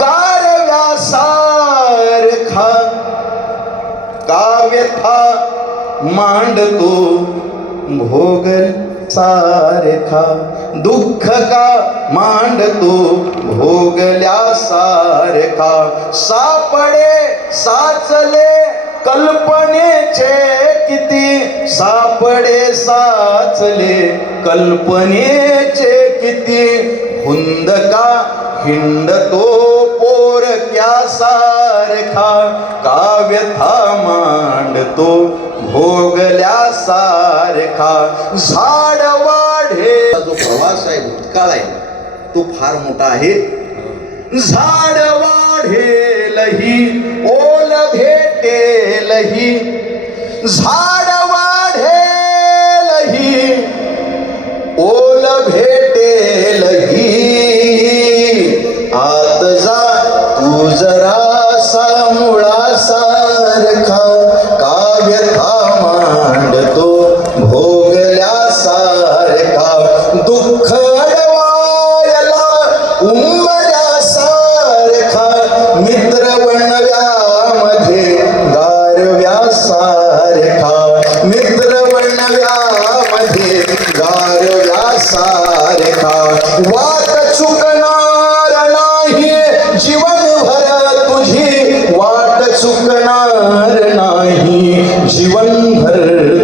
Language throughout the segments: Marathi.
गारव्यासारखा काव्यथा मांडतो भोगल सारखा दुःख का मांडतो भोगल्या सारखा. सापडे साचले कल्पनेचे किती? सापडे साचले कल्पनेचे किती? हुंदका हिंडतो पोरक्या सारखा? काव्यथा मांडतो भोग सारखा झाड वाढे. जो प्रवास आहे भूतकाळ आहे तो फार मोठा आहे. झाड वाढेलही ओल भेटेलही. झाड वाढेलही ओल भेटेलही. आत जा तू जरा सारखा. वाट चुकणार नाही जीवनभर तुझी. वाट चुकणार नाही जीवनभर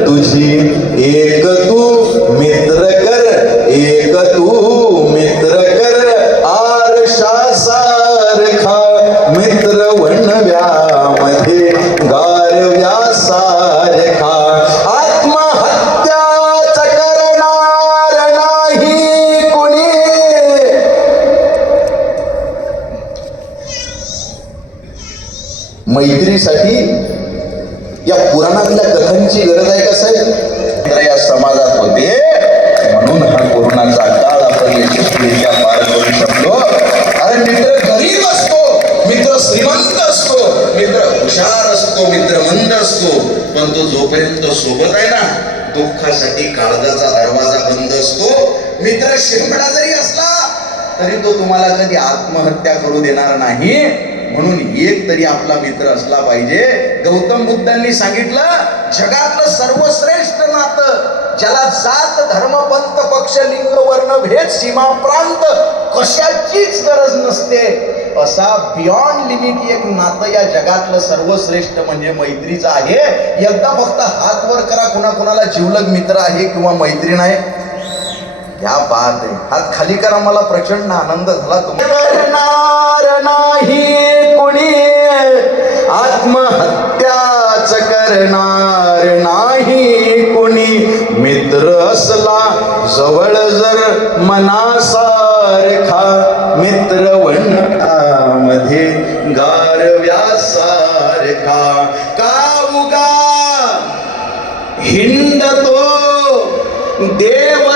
तुझी. एक तू मित्र कर एक तू मित्र कर. आरशासारखा मित्र वणव्यामध्ये मैत्रीसाठी या पुराणातल्या कथांची गरज आहे कसं तर या समाजात होते. म्हणून हा कोरोनाचा काळ आपण यशस्वीरित्या पार करू शकलो. अरे मित्र गरीब असतो मित्र श्रीमंत असतो मित्र हुशार असतो मित्र मंद असतो पण तो जोपर्यंत सोबत आहे ना दुःखासाठी काळजाचा दरवाजा बंद असतो. मित्र शिरपडा जरी असला तरी तो तुम्हाला कधी आत्महत्या करू देणार नाही. म्हणून एक तरी आपला मित्र असला पाहिजे. गौतम बुद्धांनी सांगितलं जगातलं सर्वश्रेष्ठ नातं ज्याला जात धर्म पंथ पक्ष लिंग वर्ण भेद सीमा प्रांत कशाचीच गरज नसते. असा बियॉन्ड लिमिट एक नातं या जगातलं सर्वश्रेष्ठ म्हणजे मैत्रीचं आहे. एकदा फक्त हात वर करा कुणा जीवलग जिवलग मित्र आहे किंवा मैत्रीण आहे या बात आहे. हात खाली करा मला प्रचंड आनंद झाला. तुम्हाला करणार नाही कोणी. मित्र असला जवळ जर मनासारखा. मित्र वनामध्ये गारव्यासारखा का उगा? हिंडतो देव